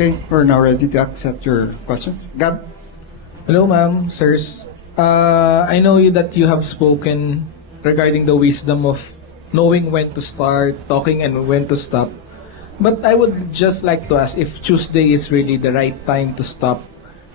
Okay, we're now ready to accept your questions. Gab? Hello, ma'am, sirs. I know that you have spoken regarding the wisdom of knowing when to start talking and when to stop. But I would just like to ask if Tuesday is really the right time to stop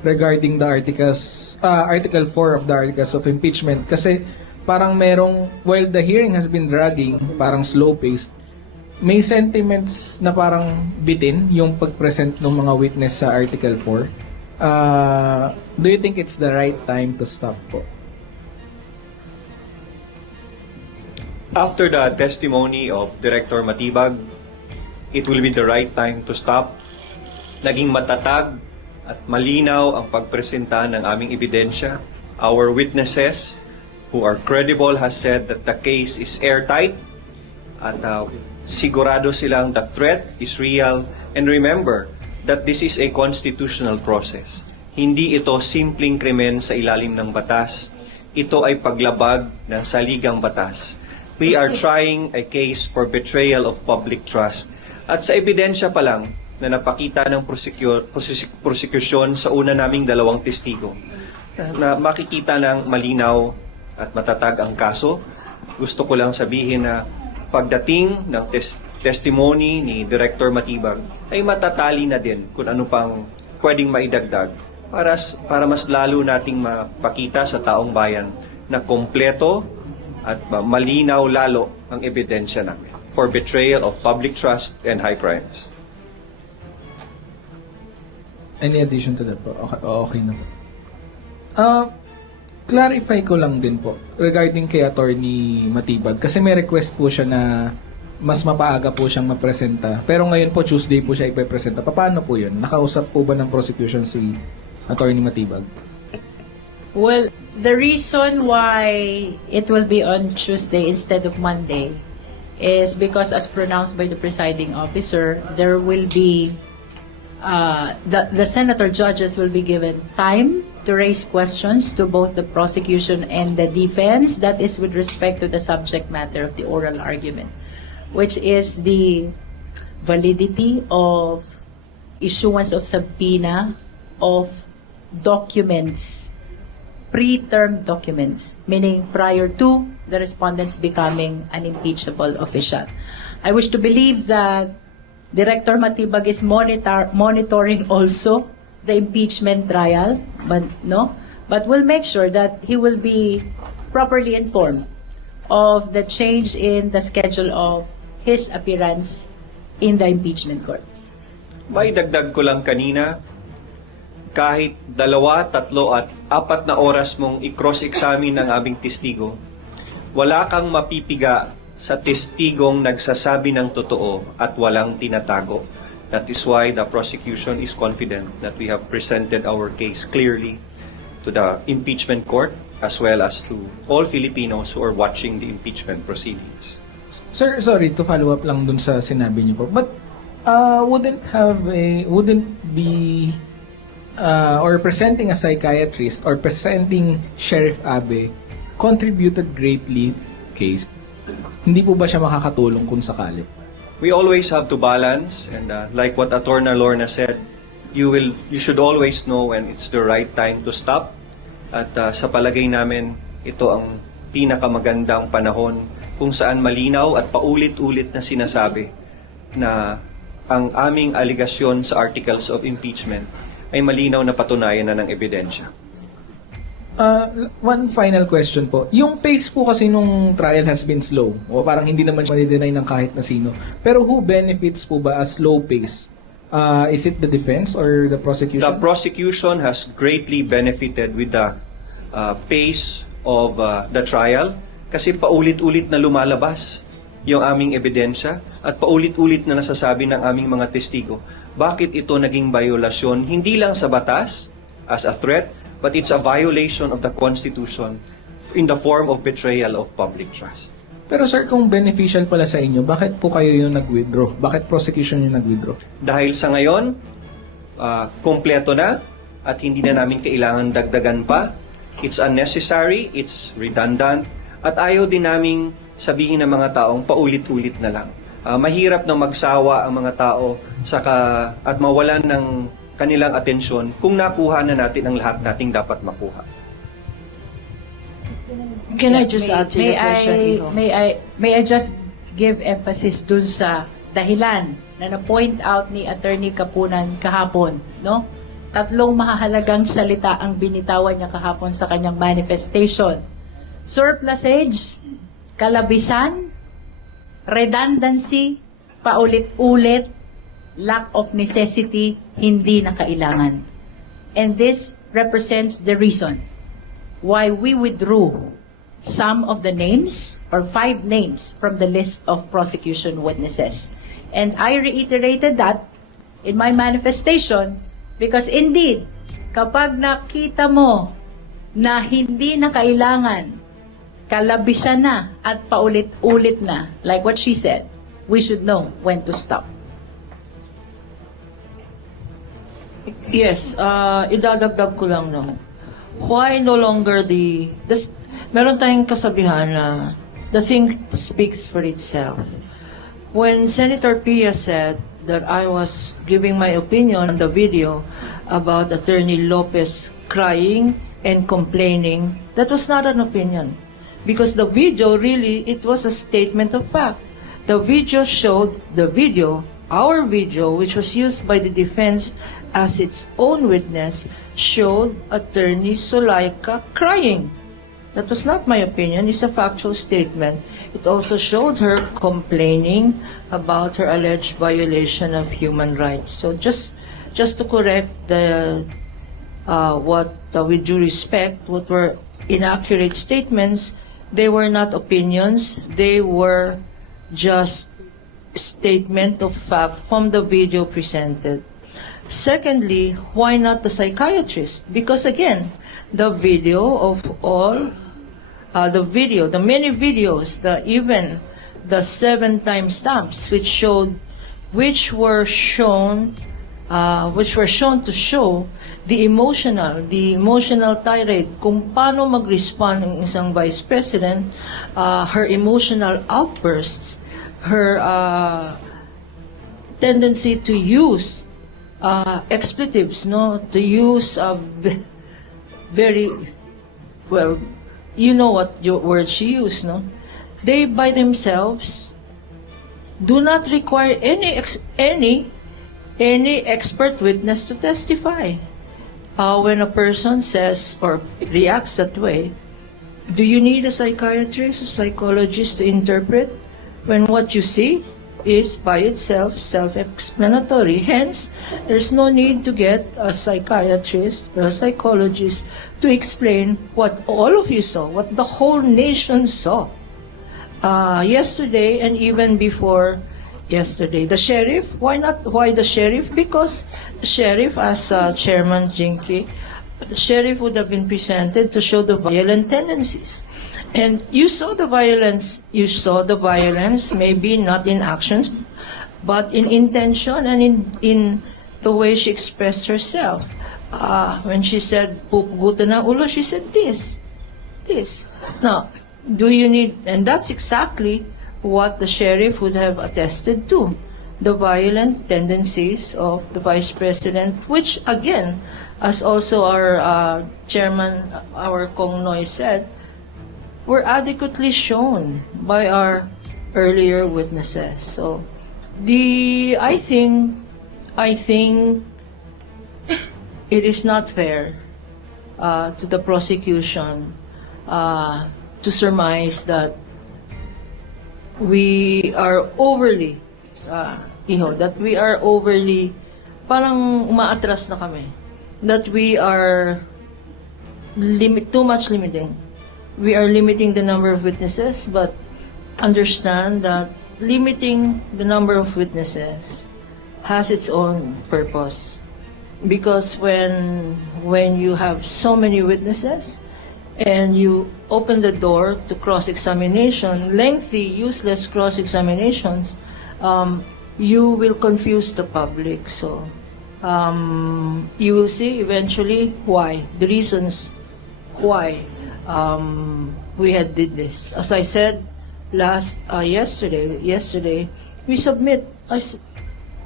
regarding the Article 4 of the Articles of Impeachment. Kasi parang merong, while the hearing has been dragging, parang slow-paced, may sentiments na parang bitin yung pag-present ng mga witness sa Article 4. Do you think it's the right time to stop po? After the testimony of Director Matibag, it will be the right time to stop. Naging matatag at malinaw ang pagpresenta ng aming ebidensya. Our witnesses who are credible has said that the case is airtight at sigurado silang the threat is real. And remember that this is a constitutional process. Hindi ito simpleng krimen sa ilalim ng batas. Ito ay paglabag ng saligang batas. We are trying a case for betrayal of public trust. At sa ebidensya pa lang na napakita ng prosecution sa una naming dalawang testigo, na makikita ng malinaw at matatag ang kaso. Gusto ko lang sabihin na pagdating ng testimony ni Director Matibag ay matatali na din kung ano pang pwedeng maidagdag para mas lalo nating mapakita sa taong bayan na kompleto at malinaw lalo ang ebidensya namin for betrayal of public trust and high crimes. Any addition to that po? Okay na po. Clarify ko lang din po regarding kay Attorney Matibag kasi may request po siya na mas mapaaga po siyang mapresenta pero ngayon po Tuesday po siya ipepresenta. Paano po yun? Nakausap po ba ng prosecution si Attorney Matibag? Well, the reason why it will be on Tuesday instead of Monday is because as pronounced by the presiding officer, there will be the senator judges will be given time to raise questions to both the prosecution and the defense. That is with respect to the subject matter of the oral argument, which is the validity of issuance of subpoena of documents, preterm documents, meaning prior to the respondents becoming an impeachable official. I wish to believe that Director Matibag is monitoring also the impeachment trial, but we'll make sure that he will be properly informed of the change in the schedule of his appearance in the impeachment court. May dagdag ko lang kanina, kahit 2, 3 at 4 na oras mong i-cross-examine ng aming testigo, wala kang mapipiga sa testigong nagsasabi ng totoo at walang tinatago. That is why the prosecution is confident that we have presented our case clearly to the impeachment court as well as to all Filipinos who are watching the impeachment proceedings. Sir, sorry to follow up lang dun sa sinabi niyo po. But wouldn't be or presenting a psychiatrist or presenting Sheriff Abe contributed greatly case? Hindi po ba siya makakatulong kung sakali? We always have to balance, and like what Attorney Lorna said, you should always know when it's the right time to stop. At sa palagay namin, ito ang pinakamagandang panahon kung saan malinaw at paulit-ulit na sinasabi na ang aming aligasyon sa articles of impeachment ay malinaw na patunayan na ng ebidensya. One final question po. Yung pace po kasi nung trial has been slow. O parang hindi naman siya ma-deny ng kahit na sino. Pero who benefits po ba as slow pace? Is it the defense or the prosecution? The prosecution has greatly benefited with the pace of the trial kasi paulit-ulit na lumalabas yung aming ebidensya at paulit-ulit na nasasabi ng aming mga testigo. Bakit ito naging violasyon hindi lang sa batas as a threat, but it's a violation of the Constitution in the form of betrayal of public trust. Pero sir, kung beneficial pala sa inyo, bakit po kayo yung nag-withdraw? Bakit prosecution yung nag-withdraw? Dahil sa ngayon, kompleto na at hindi na namin kailangan dagdagan pa. It's unnecessary, it's redundant, at ayaw din naming sabihin ng mga taong paulit-ulit na lang. mahirap na magsawa ang mga tao at mawalan ng kanilang atensyon kung nakuha na natin ang lahat nating dapat makuha. Can I just add to the question, Iho? May I just give emphasis dun sa dahilan na na-point out ni Attorney Kapunan kahapon, no? 3 mahahalagang salita ang binitawan niya kahapon sa kanyang manifestation. Surplusage, kalabisan, redundancy, paulit-ulit, lack of necessity, hindi na kailangan. And this represents the reason why we withdrew some of the names or 5 names from the list of prosecution witnesses. And I reiterated that in my manifestation because indeed, kapag nakita mo na hindi na kailangan, kalabisan na at paulit-ulit na, like what she said, we should know when to stop. Yes, idadagdag ko lang, no. Why no longer meron tayong kasabihan na the thing speaks for itself. When Senator Pia said that I was giving my opinion on the video about Attorney Lopez crying and complaining, that was not an opinion. Because the video really, it was a statement of fact. The video showed, our video, which was used by the defense as its own witness, showed Attorney Sulaika crying. That was not my opinion, it's a factual statement. It also showed her complaining about her alleged violation of human rights. So just to correct with due respect, what were inaccurate statements, they were not opinions, they were just statement of fact from the video presented. Secondly, why not the psychiatrist? Because again, the video of all, the many videos, even the 7 timestamps which were shown to show the emotional tirade, kung paano mag-respond ng isang vice president, her emotional outbursts, her tendency to use expletives, no, to use very well, you know what word she used, no? They by themselves do not require any expert witness to testify. When a person says or reacts that way, do you need a psychiatrist or psychologist to interpret when what you see is by itself self-explanatory? Hence, there's no need to get a psychiatrist or a psychologist to explain what all of you saw, what the whole nation saw. Yesterday and even before yesterday, the sheriff, why the sheriff? Because the sheriff, as Chairman Jinky, the sheriff would have been presented to show the violent tendencies. And you saw the violence, maybe not in actions, but in intention and in the way she expressed herself. When she said, "Pupugutan ng ulo," she said this. Now, do you need, and that's exactly what the sheriff would have attested to, the violent tendencies of the Vice President, which again, as also our chairman, our Kong Noy said, were adequately shown by our earlier witnesses. So, I think it is not fair to the prosecution to surmise that we are overly, parang umaatras na kami, that we are too much limiting. We are limiting the number of witnesses, but understand that limiting the number of witnesses has its own purpose. Because when you have so many witnesses and you open the door to cross-examination, lengthy, useless cross-examinations, you will confuse the public. So you will see eventually why, the reasons why we had did this. As I said yesterday, we submit.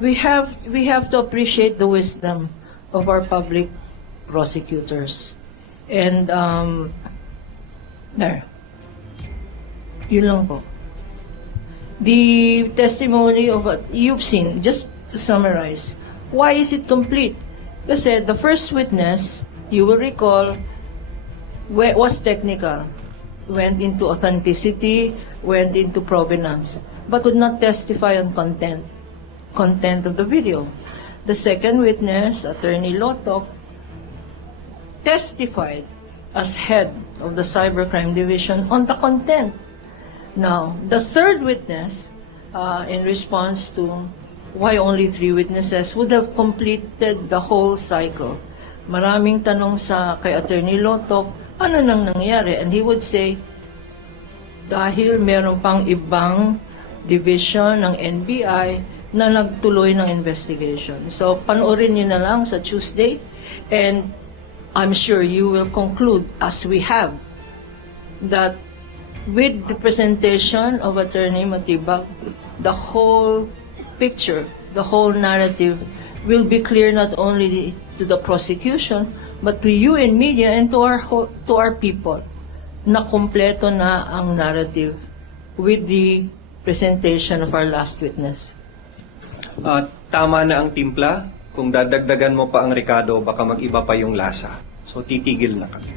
We have to appreciate the wisdom of our public prosecutors. And, there. Yun lang po. The testimony of what you've seen, just to summarize, why is it complete? Kasi the first witness, you will recall, was technical, went into authenticity, went into provenance, but could not testify on content of the video. The second witness, Attorney Lotok, testified as head of the Cybercrime Division on the content. Now, the third witness, in response to why only 3 witnesses, would have completed the whole cycle. Maraming tanong sa kay Attorney Lotok, ano nang nangyari? And he would say, dahil meron pang ibang division ng NBI na nagtuloy ng investigation. So, panoorin nyo na lang sa Tuesday, and I'm sure you will conclude, as we have, that with the presentation of Attorney Matibag, the whole picture, the whole narrative will be clear not only to the prosecution, but to you in media and to our people, na kumpleto na ang narrative with the presentation of our last witness. Tama na ang timpla. Kung dadagdagan mo pa ang rekado, baka mag-iba pa yung lasa. So titigil na kami.